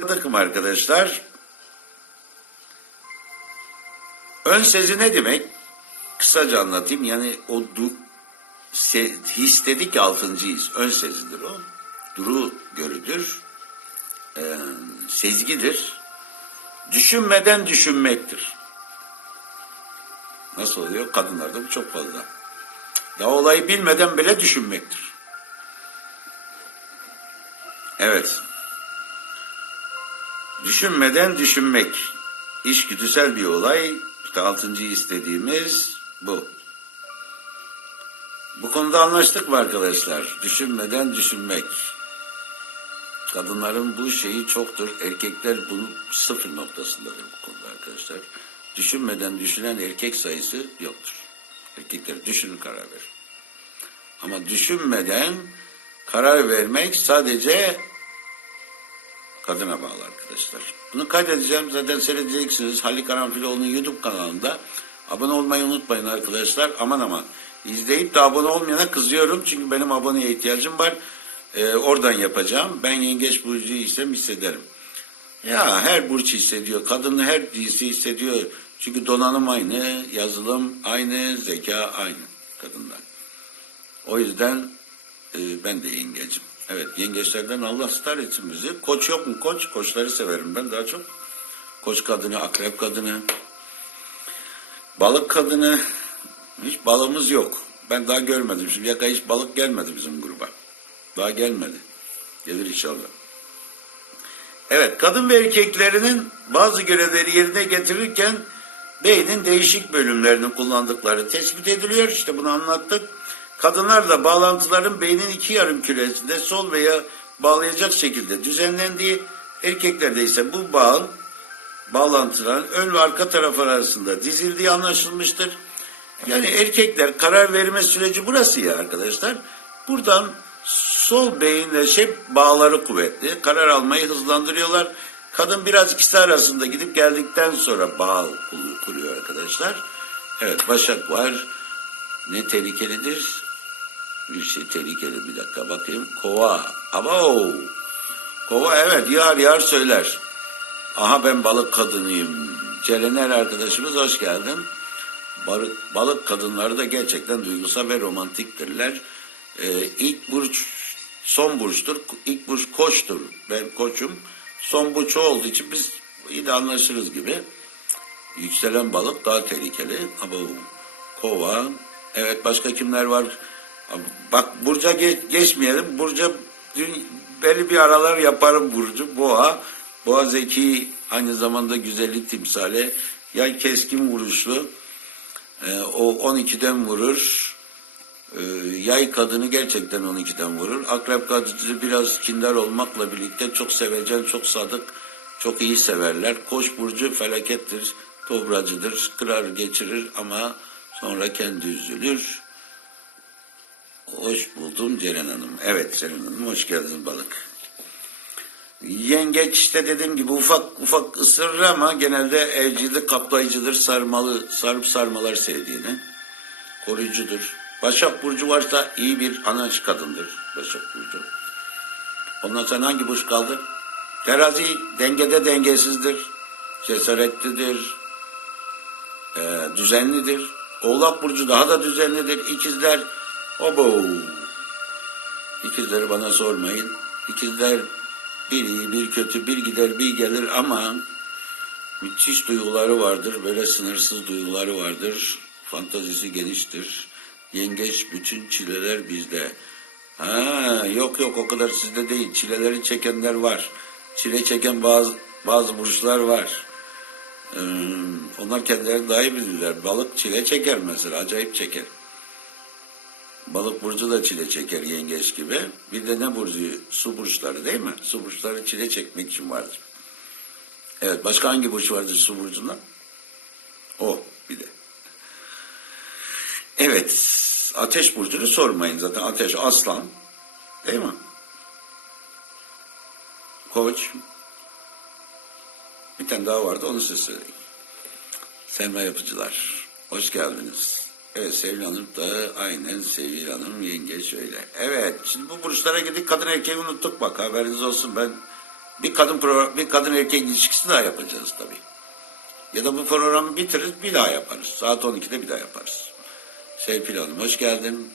takım arkadaşlar. Ön sezi ne demek? Kısaca anlatayım. Yani o du, se, his dedik ya altıncı. Ön sezidir o. Duru görüdür. Ee, sezgidir. Düşünmeden düşünmektir. Nasıl oluyor? Kadınlarda bu çok fazla. Ya olayı bilmeden bile düşünmektir. Evet. Düşünmeden düşünmek. İşgüdüsel bir olay. İşte altıncı istediğimiz bu. Bu konuda anlaştık mı arkadaşlar? Düşünmeden düşünmek. Kadınların bu şeyi çoktur. Erkekler bunun sıfır noktasındadır bu konuda arkadaşlar. Düşünmeden düşünen erkek sayısı yoktur. Erkekler düşünür karar verir. Ama düşünmeden karar vermek sadece kadına bağlı arkadaşlar. Bunu kaydedeceğim. Zaten seyredeceksiniz. Halil Karanfiloğlu'nun YouTube kanalında. Abone olmayı unutmayın arkadaşlar. Aman aman. İzleyip de abone olmayana kızıyorum. Çünkü benim aboneye ihtiyacım var. Ee, oradan yapacağım. Ben yengeç burcu isem hissederim. Ya her burç hissediyor. Kadının her cinsi hissediyor. Çünkü donanım aynı, yazılım aynı, zeka aynı kadında. O yüzden e, ben de yengecim. Evet yengeçlerden Allah star etsin bizi. Koç yok mu koç? Koçları severim ben daha çok. Koç kadını, akrep kadını, balık kadını. Hiç balığımız yok. Ben daha görmedim. Şimdi yaka hiç balık gelmedi bizim gruba. Daha gelmedi. Gelir inşallah. Evet, kadın ve erkeklerinin bazı görevleri yerine getirirken beynin değişik bölümlerini kullandıkları tespit ediliyor. İşte bunu anlattık. Kadınlarla bağlantıların beynin iki yarım küresinde sol veya bağlayacak şekilde düzenlendiği, erkeklerde ise bu bağın bağlantıların ön ve arka taraf arasında dizildiği anlaşılmıştır. Yani erkekler karar verme süreci burası ya arkadaşlar. Buradan sol beyinle şey bağları kuvvetli. Karar almayı hızlandırıyorlar. Kadın biraz ikisi arasında gidip geldikten sonra bağ kur- kuruyor arkadaşlar. Evet Başak var. Ne tehlikelidir? Bir şey tehlikeli bir dakika bakayım. Kova. Abo. Kova evet yar yar söyler. Aha ben balık kadınıyım. Celener arkadaşımız hoş geldin. Balık, balık kadınları da gerçekten duygusal ve romantiktirler. Ee, ilk burç son burçtur. İlk burç koçtur. Ben koçum. Son burç olduğu için biz iyi de anlaşırız gibi. Yükselen balık daha tehlikeli. Ama kova. Evet başka kimler var? Bak Burca ge- geçmeyelim. Burca dün belli bir aralar yaparım Burcu. Boğa. Boğa zeki aynı zamanda güzellik timsali. Yay keskin vuruşlu. Ee, o 12'den vurur. Ee, yay kadını gerçekten 12'den vurur. Akrep kadını biraz kindar olmakla birlikte çok sevecen, çok sadık, çok iyi severler. Koç burcu felakettir, tobracıdır, kırar geçirir ama sonra kendi üzülür. Hoş buldum Ceren Hanım. Evet Ceren Hanım hoş geldiniz balık. Yengeç işte dediğim gibi ufak ufak ısırır ama genelde evcilik kaplayıcıdır, sarmalı, sarıp sarmalar sevdiğini. Koruyucudur. Başak Burcu varsa iyi bir anaç kadındır Başak Burcu. Ondan sonra hangi burç kaldı? Terazi dengede dengesizdir. Cesaretlidir. e, düzenlidir. Oğlak Burcu daha da düzenlidir. İkizler obo. İkizleri bana sormayın. İkizler bir iyi bir kötü bir gider bir gelir ama müthiş duyguları vardır. Böyle sınırsız duyguları vardır. Fantazisi geniştir. Yengeç bütün çileler bizde. Ha yok yok o kadar sizde değil. Çileleri çekenler var. Çile çeken bazı bazı burçlar var. Ee, onlar kendileri daha iyi bilirler. Balık çile çeker mesela. Acayip çeker. Balık burcu da çile çeker yengeç gibi. Bir de ne burcu? Su burçları değil mi? Su burçları çile çekmek için vardır. Evet başka hangi burç vardır su burcunda? O bir de. Evet ateş burcunu sormayın zaten. Ateş aslan. Değil mi? Koç. Bir tane daha vardı onu size söyleyeyim. Semra yapıcılar. Hoş geldiniz. Evet Sevil Hanım da aynen Sevil Hanım yenge şöyle. Evet şimdi bu burçlara gidip kadın erkeği unuttuk bak haberiniz olsun ben bir kadın pro, bir kadın erkek ilişkisi daha yapacağız tabii. Ya da bu programı bitiririz bir daha yaparız. Saat 12'de bir daha yaparız. Serpil Hanım hoş geldin.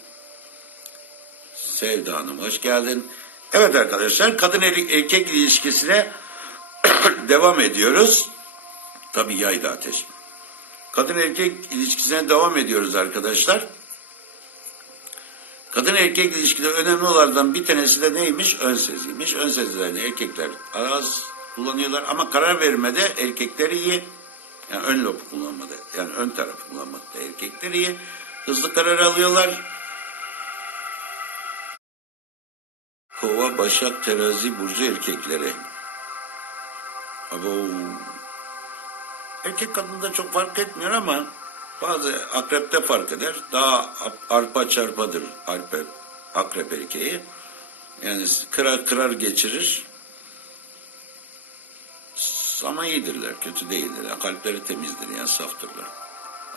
Sevda Hanım hoş geldin. Evet arkadaşlar kadın er- erkek ilişkisine devam ediyoruz. Tabii yaydı ateş. Kadın erkek ilişkisine devam ediyoruz arkadaşlar. Kadın erkek ilişkide önemli olanlardan bir tanesi de neymiş? Ön seziymiş. Ön sezilerini erkekler az kullanıyorlar ama karar vermede erkekleri iyi. Yani ön lobu kullanmada, yani ön tarafı kullanmakta erkekler iyi. Hızlı karar alıyorlar. Kova, Başak, Terazi, Burcu erkekleri. Abo. Erkek kadında çok fark etmiyor ama bazı akrepte fark eder. Daha arpa çarpadır arpa, akrep erkeği. Yani kırar kırar geçirir. Ama iyidirler, kötü değildirler. Kalpleri temizdir yani saftırlar.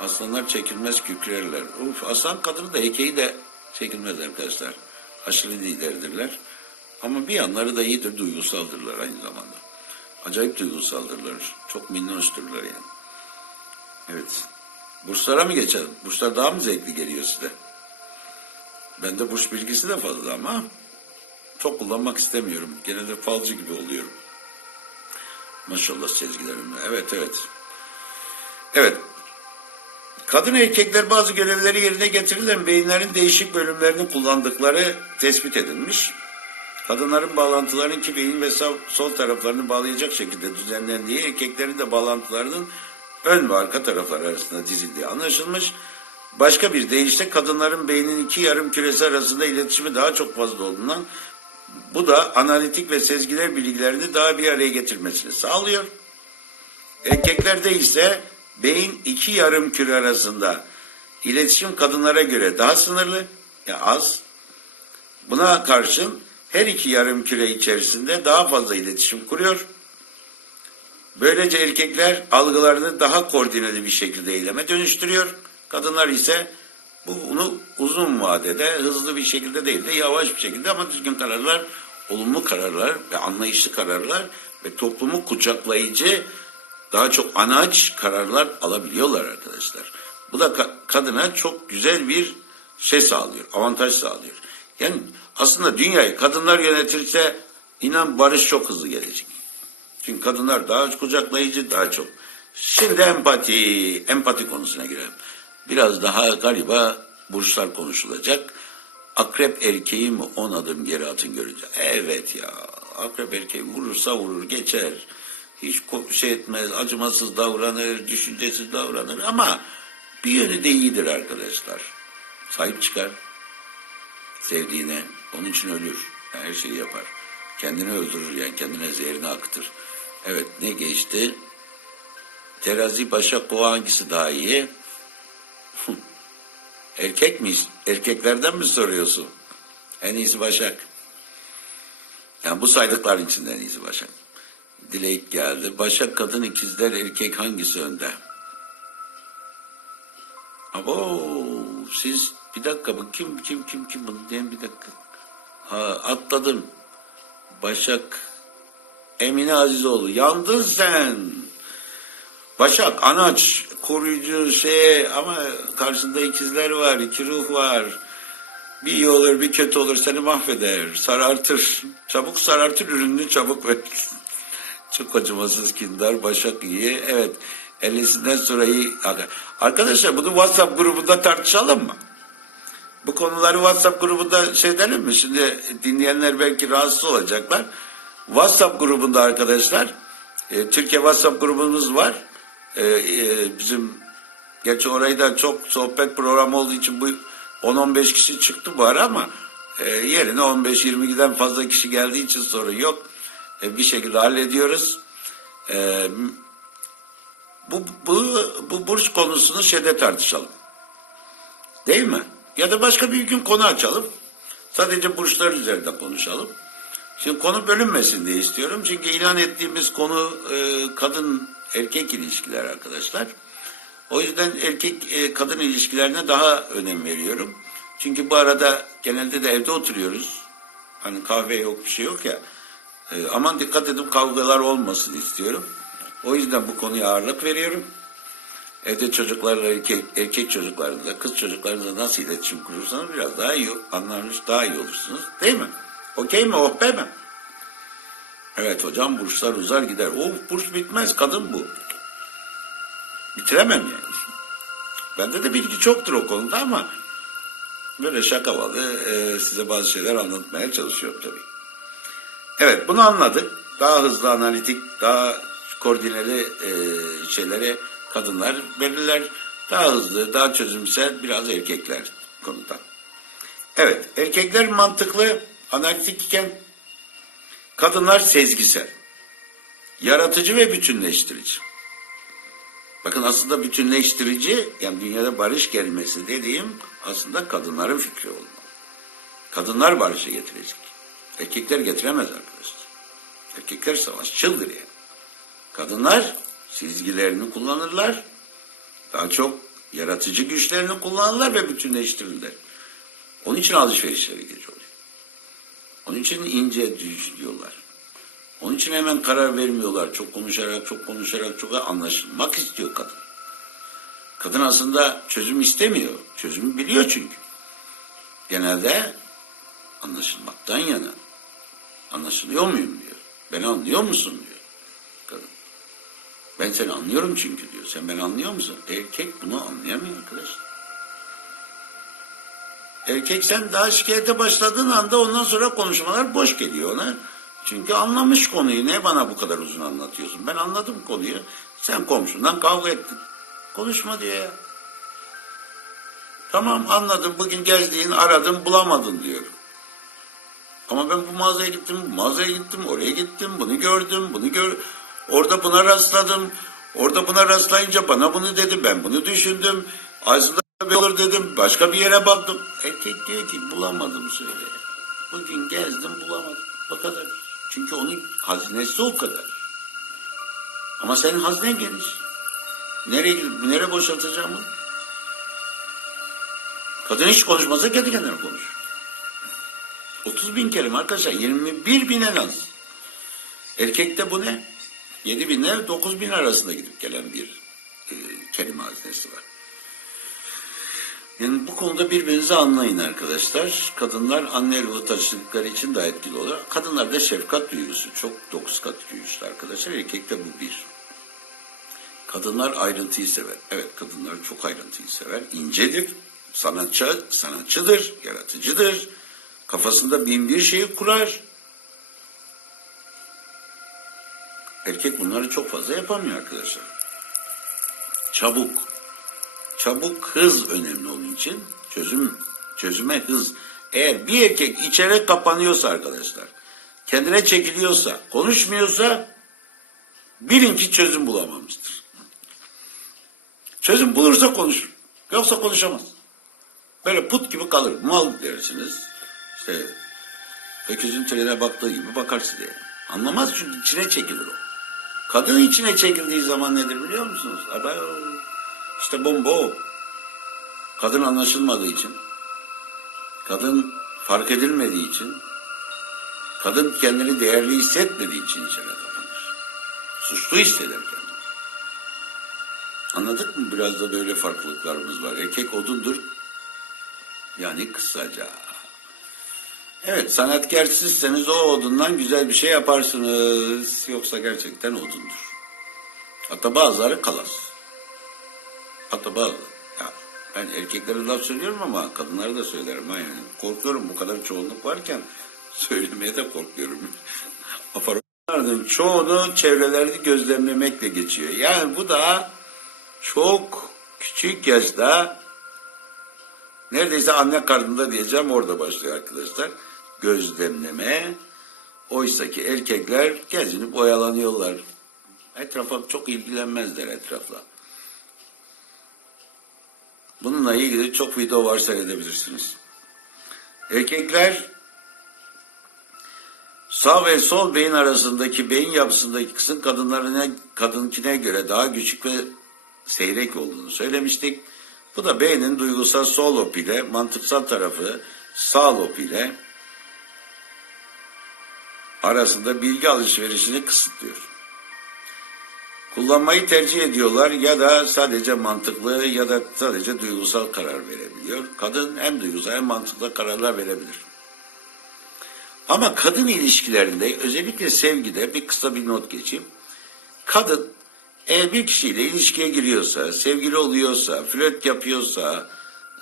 Aslanlar çekilmez kükrerler. Uf, aslan kadını da erkeği de çekilmez arkadaşlar. Aşırı liderdirler. Ama bir yanları da iyidir, duygusaldırlar aynı zamanda. Acayip duygusaldırlar. Çok minnoşturlar yani. Evet. Burslara mı geçelim? Burslar daha mı zevkli geliyor size? Bende burs bilgisi de fazla ama çok kullanmak istemiyorum. Gene de falcı gibi oluyorum. Maşallah sezgilerimle. Evet evet. Evet. Kadın erkekler bazı görevleri yerine getirilen beyinlerin değişik bölümlerini kullandıkları tespit edilmiş. Kadınların bağlantılarının ki beyin ve sağ- sol taraflarını bağlayacak şekilde düzenlendiği, erkeklerin de bağlantılarının ön ve arka tarafları arasında dizildiği anlaşılmış. Başka bir deyişle kadınların beynin iki yarım küresi arasında iletişimi daha çok fazla olduğundan bu da analitik ve sezgiler bilgilerini daha bir araya getirmesini sağlıyor. Erkeklerde ise beyin iki yarım küre arasında iletişim kadınlara göre daha sınırlı, ya az. Buna karşın her iki yarım küre içerisinde daha fazla iletişim kuruyor. Böylece erkekler algılarını daha koordineli bir şekilde eyleme dönüştürüyor. Kadınlar ise bunu uzun vadede hızlı bir şekilde değil de yavaş bir şekilde ama düzgün kararlar, olumlu kararlar ve anlayışlı kararlar ve toplumu kucaklayıcı daha çok anaç kararlar alabiliyorlar arkadaşlar. Bu da ka- kadına çok güzel bir şey sağlıyor, avantaj sağlıyor. Yani aslında dünyayı kadınlar yönetirse inan barış çok hızlı gelecek. Çünkü kadınlar daha kucaklayıcı, daha çok. Şimdi empati, empati konusuna girelim. Biraz daha galiba burçlar konuşulacak. Akrep erkeği mi on adım geri atın görünce. Evet ya, akrep erkeği vurursa vurur, geçer. Hiç şey etmez, acımasız davranır, düşüncesiz davranır ama bir yönü de iyidir arkadaşlar. Sahip çıkar sevdiğine, onun için ölür. Her şeyi yapar. Kendini öldürür yani kendine zehrini akıtır. Evet ne geçti? Terazi, Başak, Kova hangisi daha iyi? Erkek mi? Erkeklerden mi soruyorsun? En iyisi Başak. Yani bu saydıkların içinde en iyisi Başak. Dilek geldi. Başak, kadın, ikizler, erkek hangisi önde? Abo siz bir dakika bu kim kim kim kim bunu diyen bir dakika. Ha, atladım. Başak Emine Azizoğlu yandın sen. Başak anaç koruyucu şey ama karşında ikizler var iki ruh var. Bir iyi olur bir kötü olur seni mahveder sarartır. Çabuk sarartır ürününü çabuk ver. Çok acımasız kindar Başak iyi. Evet 50'sinden sonra iyi. Arkadaşlar bunu WhatsApp grubunda tartışalım mı? Bu konuları WhatsApp grubunda şey edelim mi? Şimdi dinleyenler belki rahatsız olacaklar. WhatsApp grubunda arkadaşlar, e, Türkiye WhatsApp grubumuz var. E, e, bizim, gerçi orayı da çok sohbet programı olduğu için bu 10-15 kişi çıktı bu ara ama e, yerine 15-20'den fazla kişi geldiği için sorun yok. E, bir şekilde hallediyoruz. E, bu, bu, bu burs konusunu şeyde tartışalım. Değil mi? Ya da başka bir gün konu açalım. Sadece burçlar üzerinde konuşalım. Şimdi konu bölünmesin diye istiyorum. Çünkü ilan ettiğimiz konu e, kadın erkek ilişkiler arkadaşlar. O yüzden erkek e, kadın ilişkilerine daha önem veriyorum. Çünkü bu arada genelde de evde oturuyoruz. Hani kahve yok bir şey yok ya. E, aman dikkat edin kavgalar olmasın istiyorum. O yüzden bu konuya ağırlık veriyorum. Evde çocuklarla erkek, erkek çocuklarla kız çocuklarla nasıl iletişim kurursanız biraz daha iyi anlarmış daha iyi olursunuz. Değil mi? Okey mi? Oh be mi? Evet hocam burçlar uzar gider. O burç bitmez kadın bu. Bitiremem yani. Bende de bilgi çoktur o konuda ama böyle şakavalı e, size bazı şeyler anlatmaya çalışıyorum tabii. Evet bunu anladık. Daha hızlı analitik, daha koordineli e, şeylere kadınlar belirler. Daha hızlı, daha çözümsel biraz erkekler konuda. Evet erkekler mantıklı, analitik iken kadınlar sezgisel. Yaratıcı ve bütünleştirici. Bakın aslında bütünleştirici yani dünyada barış gelmesi dediğim aslında kadınların fikri olmalı. Kadınlar barışı getirecek. Erkekler getiremez arkadaşlar. Erkekler savaşçıldır yani. Kadınlar çizgilerini kullanırlar. Daha çok yaratıcı güçlerini kullanırlar ve bütünleştirirler. Onun için alışverişleri gece oluyor. Onun için ince düz diyorlar. Onun için hemen karar vermiyorlar. Çok konuşarak, çok konuşarak, çok anlaşılmak istiyor kadın. Kadın aslında çözüm istemiyor. Çözümü biliyor çünkü. Genelde anlaşılmaktan yana. Anlaşılıyor muyum diyor. Beni anlıyor musun diyor. Ben seni anlıyorum çünkü diyor. Sen beni anlıyor musun? Erkek bunu anlayamıyor arkadaşlar. Erkek sen daha şikayete başladığın anda ondan sonra konuşmalar boş geliyor ona. Çünkü anlamış konuyu. Ne bana bu kadar uzun anlatıyorsun? Ben anladım konuyu. Sen komşundan kavga ettin. Konuşma diyor ya. Tamam anladım. Bugün gezdiğin aradın bulamadın diyor. Ama ben bu mağazaya gittim, bu mağazaya gittim, oraya gittim, bunu gördüm, bunu gör, orada buna rastladım, orada buna rastlayınca bana bunu dedi, ben bunu düşündüm, aslında olur dedim, başka bir yere baktım. Erkek diyor ki bulamadım söyle. Bugün gezdim bulamadım, o kadar. Çünkü onun hazinesi o kadar. Ama senin haznen geniş. Nereye nereye boşaltacağım bunu? Kadın hiç konuşmasa kendi kendine konuşur. 30 bin kelime arkadaşlar 21 bin en az. Erkekte bu ne? 7 bin ile 9 bin arasında gidip gelen bir e, kelime hazinesi var. Yani bu konuda birbirinizi anlayın arkadaşlar. Kadınlar anne ruhu taşıdıkları için daha etkili olur. Kadınlarda şefkat duygusu çok dokuz kat güçlü arkadaşlar. Erkekte bu bir. Kadınlar ayrıntıyı sever. Evet kadınlar çok ayrıntıyı sever. İncedir, sanatçı, sanatçıdır, yaratıcıdır. Kafasında bin bir şeyi kurar. Erkek bunları çok fazla yapamıyor arkadaşlar. Çabuk. Çabuk hız önemli onun için. Çözüm çözüme hız. Eğer bir erkek içeri kapanıyorsa arkadaşlar, kendine çekiliyorsa, konuşmuyorsa bilin ki çözüm bulamamıştır. Çözüm bulursa konuşur. Yoksa konuşamaz. Böyle put gibi kalır. Mal dersiniz. İşte öküzün trene baktığı gibi bakarsın diye. Anlamaz çünkü içine çekilir o. Kadın içine çekildiği zaman nedir biliyor musunuz? İşte bomba o. Kadın anlaşılmadığı için, kadın fark edilmediği için, kadın kendini değerli hissetmediği için içine kapanır. Suçlu hisseder kendini. Anladık mı? Biraz da böyle farklılıklarımız var. Erkek odundur. Yani kısaca. Evet sanatkarsızsanız o odundan güzel bir şey yaparsınız. Yoksa gerçekten odundur. Hatta bazıları kalas. Hatta bazı. Ya, ben erkeklere laf söylüyorum ama kadınlara da söylerim. Yani. Korkuyorum bu kadar çoğunluk varken söylemeye de korkuyorum. Afaronların çoğunu çevrelerde gözlemlemekle geçiyor. Yani bu da çok küçük yaşta neredeyse anne karnında diyeceğim orada başlıyor arkadaşlar. Gözlemleme. Oysa ki erkekler gezinip oyalanıyorlar. Etrafa çok ilgilenmezler etrafla. Bununla ilgili çok video var seyredebilirsiniz. Erkekler sağ ve sol beyin arasındaki beyin yapısındaki kısım kadınlarına kadınkine göre daha küçük ve seyrek olduğunu söylemiştik. Bu da beynin duygusal sol lob ile mantıksal tarafı sağ lob ile arasında bilgi alışverişini kısıtlıyor. Kullanmayı tercih ediyorlar ya da sadece mantıklı ya da sadece duygusal karar verebiliyor. Kadın hem duygusal hem mantıklı kararlar verebilir. Ama kadın ilişkilerinde özellikle sevgide bir kısa bir not geçeyim. Kadın eğer bir kişiyle ilişkiye giriyorsa, sevgili oluyorsa, flört yapıyorsa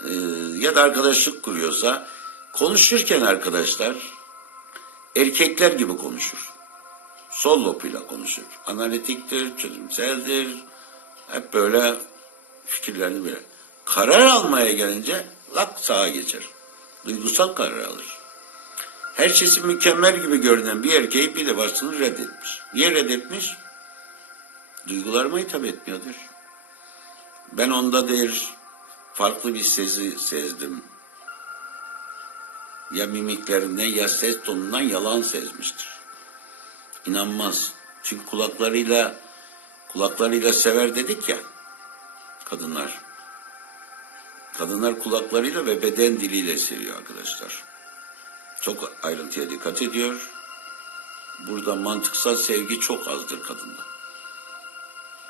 e, ya da arkadaşlık kuruyorsa konuşurken arkadaşlar erkekler gibi konuşur. Sol lobuyla konuşur. Analitiktir, çözümseldir. Hep böyle fikirlerini böyle. Karar almaya gelince lak sağa geçer. Duygusal karar alır. Her şeysi mükemmel gibi görünen bir erkeği bir de başını reddetmiş. Niye reddetmiş? Duygularıma hitap etmiyordur. Ben onda der farklı bir sezi sezdim. Ya mimiklerinden ya ses tonundan yalan sezmiştir. İnanmaz. Çünkü kulaklarıyla kulaklarıyla sever dedik ya kadınlar. Kadınlar kulaklarıyla ve beden diliyle seviyor arkadaşlar. Çok ayrıntıya dikkat ediyor. Burada mantıksal sevgi çok azdır kadında.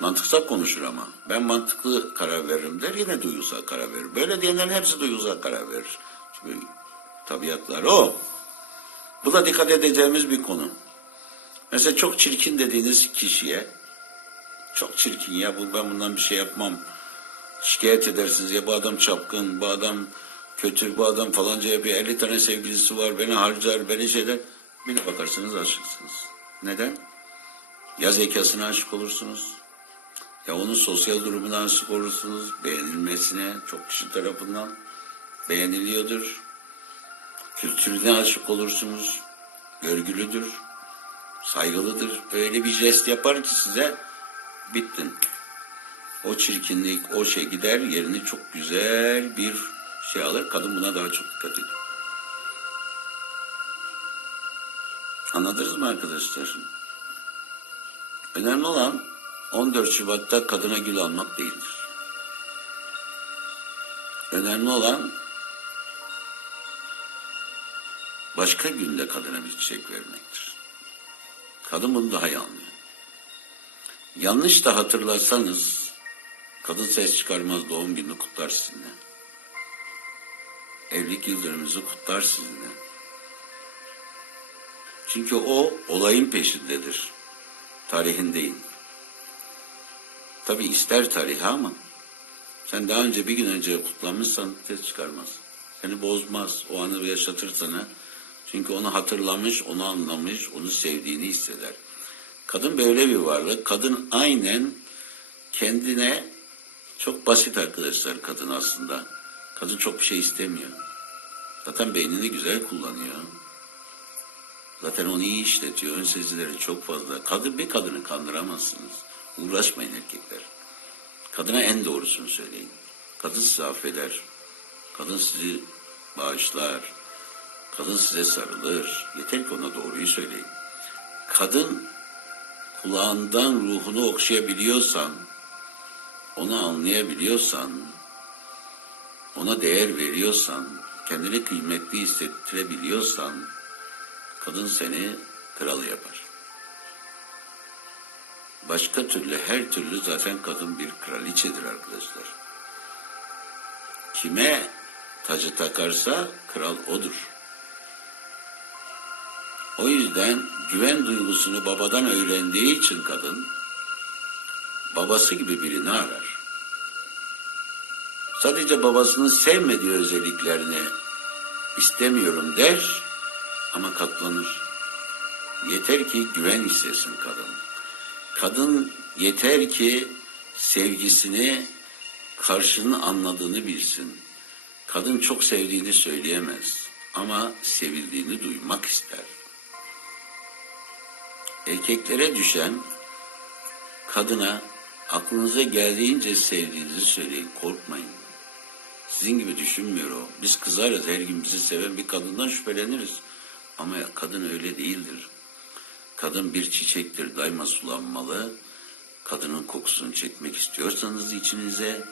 Mantıksal konuşur ama. Ben mantıklı karar veririm der yine duygusal karar verir. Böyle diyenlerin hepsi duygusal karar verir. Çünkü tabiatları o. Bu da dikkat edeceğimiz bir konu. Mesela çok çirkin dediğiniz kişiye çok çirkin ya bu ben bundan bir şey yapmam. Şikayet edersiniz ya bu adam çapkın, bu adam kötü, bu adam falancaya bir 50 tane sevgilisi var, beni harcar, beni şeyler. Bir bakarsınız aşıksınız. Neden? Ya zekasına aşık olursunuz, ya onun sosyal durumuna olursunuz, beğenilmesine çok kişi tarafından beğeniliyordur. Kültürüne aşık olursunuz, görgülüdür, saygılıdır. Öyle bir jest yapar ki size bittin. O çirkinlik, o şey gider yerini çok güzel bir şey alır. Kadın buna daha çok dikkat ediyor. Anladınız mı arkadaşlar? Önemli olan 14 Şubat'ta kadına gül almak değildir. Önemli olan başka günde kadına bir çiçek vermektir. Kadın bunu daha iyi anlıyor. Yanlış da hatırlarsanız kadın ses çıkarmaz doğum gününü kutlar sizinle. Evlilik yıldönümünüzü kutlar sizinle. Çünkü o olayın peşindedir. Tarihin değil. Tabi ister tarihi ama sen daha önce bir gün önce kutlamışsan ses çıkarmaz. Seni bozmaz. O anı yaşatır sana. Çünkü onu hatırlamış, onu anlamış, onu sevdiğini hisseder. Kadın böyle bir varlık. Kadın aynen kendine çok basit arkadaşlar kadın aslında. Kadın çok bir şey istemiyor. Zaten beynini güzel kullanıyor. Zaten onu iyi işletiyor. Ön sezileri çok fazla. Kadın bir kadını kandıramazsınız. Uğraşmayın erkekler. Kadına en doğrusunu söyleyin. Kadın sizi affeder. Kadın sizi bağışlar. Kadın size sarılır. Yeter ki ona doğruyu söyleyin. Kadın kulağından ruhunu okşayabiliyorsan, onu anlayabiliyorsan, ona değer veriyorsan, kendini kıymetli hissettirebiliyorsan, kadın seni kral yapar. Başka türlü, her türlü zaten kadın bir kraliçedir arkadaşlar. Kime tacı takarsa kral odur. O yüzden güven duygusunu babadan öğrendiği için kadın babası gibi birini arar. Sadece babasının sevmediği özelliklerini istemiyorum der ama katlanır. Yeter ki güven hissetsin kadın. Kadın yeter ki sevgisini karşının anladığını bilsin. Kadın çok sevdiğini söyleyemez ama sevildiğini duymak ister. Erkeklere düşen kadına aklınıza geldiğince sevdiğinizi söyleyin, korkmayın. Sizin gibi düşünmüyor o. Biz kızarız, her gün bizi seven bir kadından şüpheleniriz. Ama kadın öyle değildir. Kadın bir çiçektir, daima sulanmalı. Kadının kokusunu çekmek istiyorsanız içinize,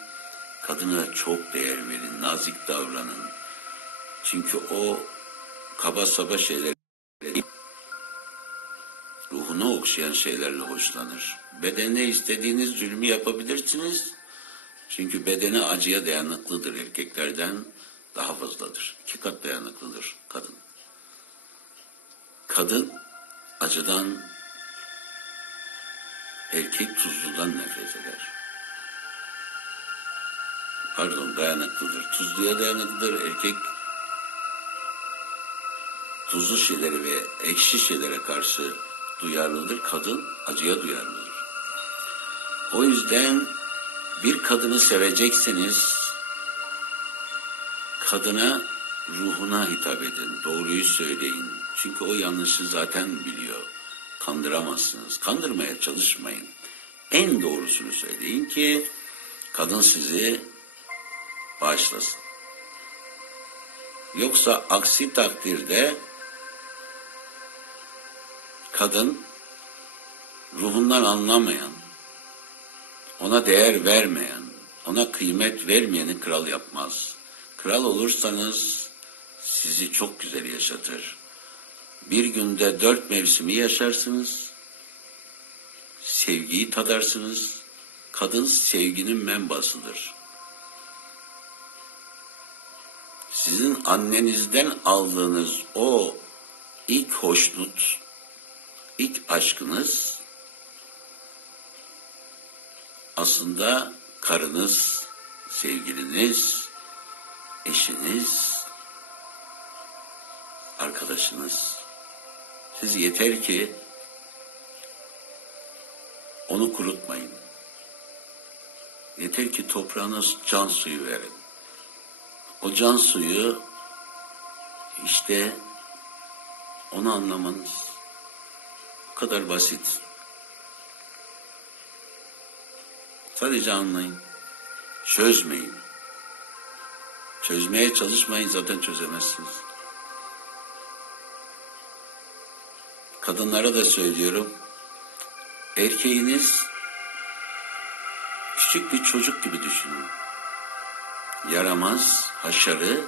kadına çok değer verin, nazik davranın. Çünkü o kaba saba şeyler okşayan şeylerle hoşlanır. Bedene istediğiniz zulmü yapabilirsiniz. Çünkü bedeni acıya dayanıklıdır. Erkeklerden daha fazladır. İki kat dayanıklıdır kadın. Kadın acıdan, erkek tuzludan nefret eder. Pardon dayanıklıdır. Tuzluya dayanıklıdır. Erkek tuzlu şeylere ve ekşi şeylere karşı duyarlıdır. Kadın acıya duyarlıdır. O yüzden bir kadını sevecekseniz kadına ruhuna hitap edin. Doğruyu söyleyin. Çünkü o yanlışı zaten biliyor. Kandıramazsınız. Kandırmaya çalışmayın. En doğrusunu söyleyin ki kadın sizi bağışlasın. Yoksa aksi takdirde kadın ruhundan anlamayan, ona değer vermeyen, ona kıymet vermeyeni kral yapmaz. Kral olursanız sizi çok güzel yaşatır. Bir günde dört mevsimi yaşarsınız, sevgiyi tadarsınız. Kadın sevginin menbasıdır. Sizin annenizden aldığınız o ilk hoşnut, ilk aşkınız aslında karınız, sevgiliniz, eşiniz, arkadaşınız. Siz yeter ki onu kurutmayın. Yeter ki toprağına can suyu verin. O can suyu işte onu anlamanız bu kadar basit. Sadece anlayın. Çözmeyin. Çözmeye çalışmayın zaten çözemezsiniz. Kadınlara da söylüyorum. Erkeğiniz küçük bir çocuk gibi düşünün. Yaramaz, haşarı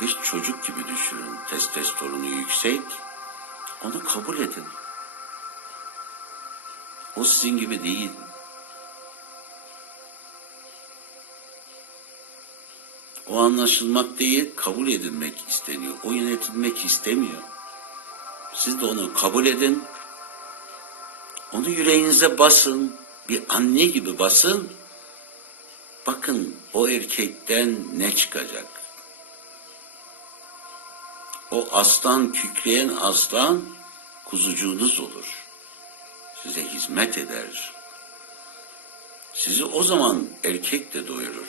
bir çocuk gibi düşünün. Testosteronu yüksek. Onu kabul edin. O sizin gibi değil. O anlaşılmak değil, kabul edilmek isteniyor. O yönetilmek istemiyor. Siz de onu kabul edin. Onu yüreğinize basın. Bir anne gibi basın. Bakın o erkekten ne çıkacak? O aslan, kükreyen aslan kuzucuğunuz olur. Size hizmet eder. Sizi o zaman erkek de doyurur.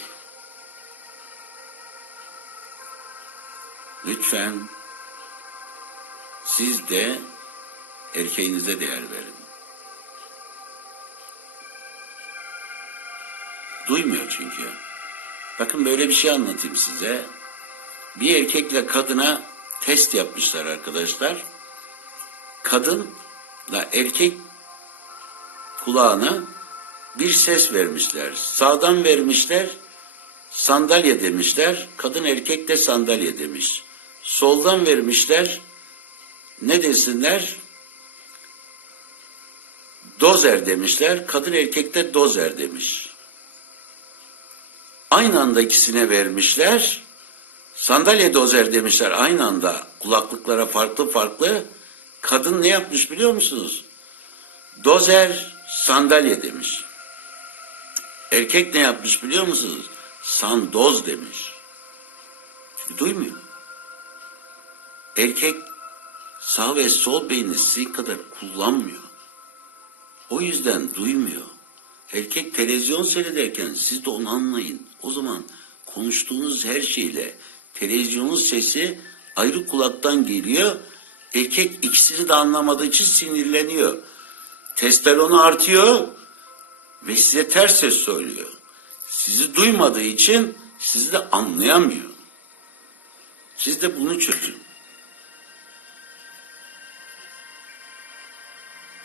Lütfen siz de erkeğinize değer verin. Duymuyor çünkü. Bakın böyle bir şey anlatayım size. Bir erkekle kadına test yapmışlar arkadaşlar. Kadınla erkek kulağına bir ses vermişler. Sağdan vermişler, sandalye demişler. Kadın erkek de sandalye demiş. Soldan vermişler, ne desinler? Dozer demişler. Kadın erkek de dozer demiş. Aynı anda ikisine vermişler. Sandalye dozer demişler aynı anda. Kulaklıklara farklı farklı. Kadın ne yapmış biliyor musunuz? Dozer sandalye demiş. Erkek ne yapmış biliyor musunuz? Sandoz demiş. Çünkü duymuyor. Erkek sağ ve sol beynini sizin kadar kullanmıyor. O yüzden duymuyor. Erkek televizyon seyrederken siz de onu anlayın. O zaman konuştuğunuz her şeyle televizyonun sesi ayrı kulaktan geliyor. Erkek ikisini de anlamadığı için sinirleniyor. Testosteronu artıyor ve size ters ses söylüyor. Sizi duymadığı için sizi de anlayamıyor. Siz de bunu çözün.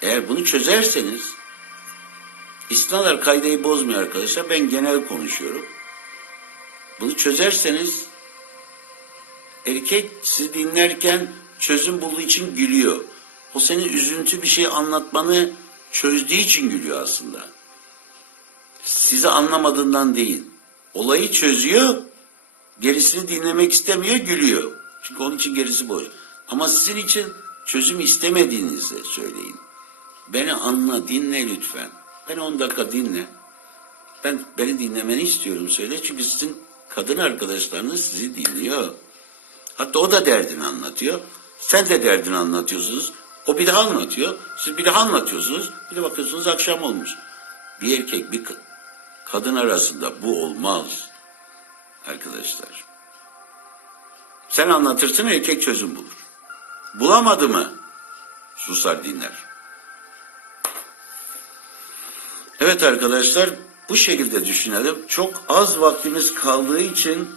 Eğer bunu çözerseniz İstisnalar kaydeyi bozmuyor arkadaşlar. Ben genel konuşuyorum. Bunu çözerseniz erkek sizi dinlerken çözüm bulduğu için gülüyor. O senin üzüntü bir şey anlatmanı çözdüğü için gülüyor aslında. Sizi anlamadığından değil. Olayı çözüyor, gerisini dinlemek istemiyor, gülüyor. Çünkü onun için gerisi boş. Ama sizin için çözüm istemediğinizi söyleyin. Beni anla, dinle lütfen. Beni 10 dakika dinle. Ben beni dinlemeni istiyorum söyle. Çünkü sizin kadın arkadaşlarınız sizi dinliyor. Hatta o da derdini anlatıyor. Sen de derdini anlatıyorsunuz. O bir daha anlatıyor. Siz bir daha anlatıyorsunuz. Bir de bakıyorsunuz akşam olmuş. Bir erkek bir ka- kadın arasında bu olmaz. Arkadaşlar. Sen anlatırsın erkek çözüm bulur. Bulamadı mı? Susar dinler. Evet arkadaşlar bu şekilde düşünelim. Çok az vaktimiz kaldığı için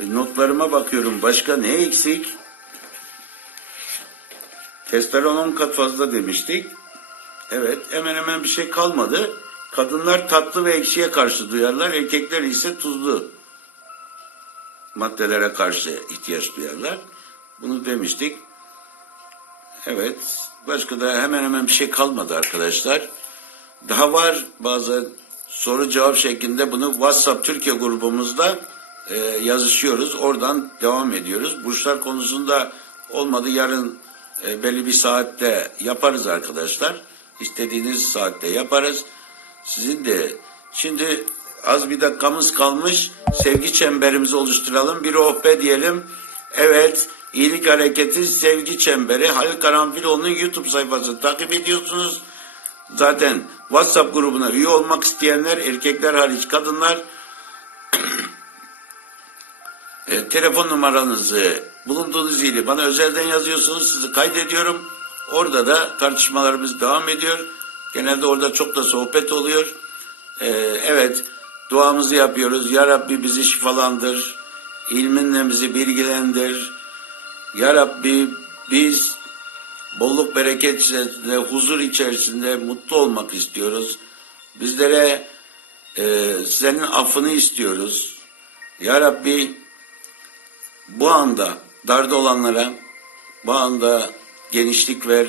e, notlarıma bakıyorum. Başka ne eksik? Testosteron 10 kat fazla demiştik. Evet hemen hemen bir şey kalmadı. Kadınlar tatlı ve ekşiye karşı duyarlar. Erkekler ise tuzlu maddelere karşı ihtiyaç duyarlar. Bunu demiştik. Evet. Başka da hemen hemen bir şey kalmadı arkadaşlar. Daha var bazı soru cevap şeklinde bunu WhatsApp Türkiye grubumuzda e, yazışıyoruz. Oradan devam ediyoruz. Burçlar konusunda olmadı yarın e, belli bir saatte yaparız arkadaşlar. İstediğiniz saatte yaparız. Sizin de şimdi az bir dakikamız kalmış. Sevgi çemberimizi oluşturalım. Bir oh diyelim. Evet. iyilik Hareketi Sevgi Çemberi Halil Karanfiloğlu'nun YouTube sayfasını takip ediyorsunuz. Zaten WhatsApp grubuna üye olmak isteyenler erkekler hariç kadınlar e, telefon numaranızı bulunduğunuz ili bana özelden yazıyorsunuz sizi kaydediyorum. Orada da tartışmalarımız devam ediyor. Genelde orada çok da sohbet oluyor. E, evet duamızı yapıyoruz. Ya Rabbi bizi şifalandır. İlminle bizi bilgilendir. Ya Rabbi biz bolluk bereket içerisinde, huzur içerisinde mutlu olmak istiyoruz. Bizlere e, senin affını istiyoruz. Ya Rabbi bu anda darda olanlara bu anda genişlik ver.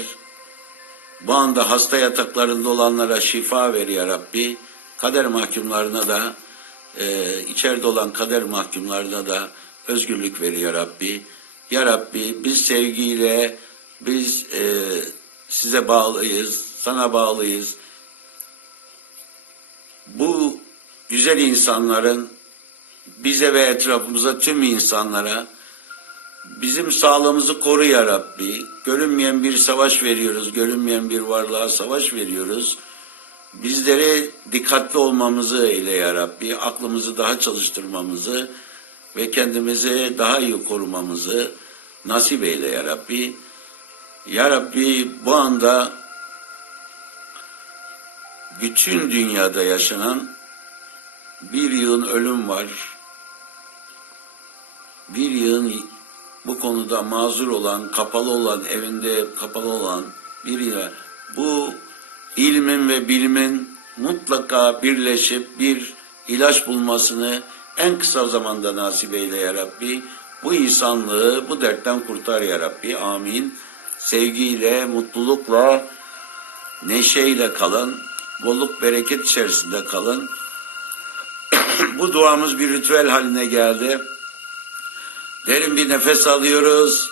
Bu anda hasta yataklarında olanlara şifa ver ya Rabbi. Kader mahkumlarına da e, içeride olan kader mahkumlarına da özgürlük ver ya Rabbi. Ya Rabbi biz sevgiyle biz e, size bağlıyız, sana bağlıyız. Bu güzel insanların bize ve etrafımıza tüm insanlara bizim sağlığımızı koru ya Rabbi. Görünmeyen bir savaş veriyoruz, görünmeyen bir varlığa savaş veriyoruz. Bizlere dikkatli olmamızı eyle ya Rabbi. Aklımızı daha çalıştırmamızı ve kendimizi daha iyi korumamızı nasip eyle ya Rabbi. Ya Rabbi bu anda bütün dünyada yaşanan bir yığın ölüm var. Bir yığın bu konuda mazur olan, kapalı olan, evinde kapalı olan bir yığın. Bu ilmin ve bilimin mutlaka birleşip bir ilaç bulmasını en kısa zamanda nasip eyle ya Rabbi. Bu insanlığı bu dertten kurtar ya Rabbi. Amin. Sevgiyle, mutlulukla, neşeyle kalın. Bolluk bereket içerisinde kalın. bu duamız bir ritüel haline geldi. Derin bir nefes alıyoruz.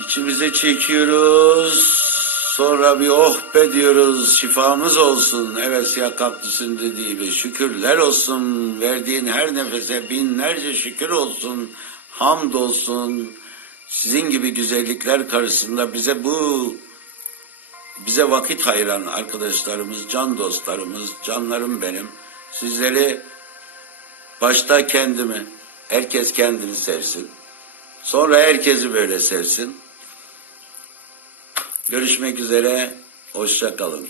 İçimize çekiyoruz. Sonra bir oh be diyoruz. Şifamız olsun. Evet siyah kaktüsün dediği gibi. Şükürler olsun. Verdiğin her nefese binlerce şükür olsun. Hamd olsun. Sizin gibi güzellikler karşısında bize bu bize vakit ayıran arkadaşlarımız, can dostlarımız, canlarım benim. Sizleri başta kendimi, herkes kendini sevsin. Sonra herkesi böyle sevsin. Görüşmek üzere, hoşça kalın.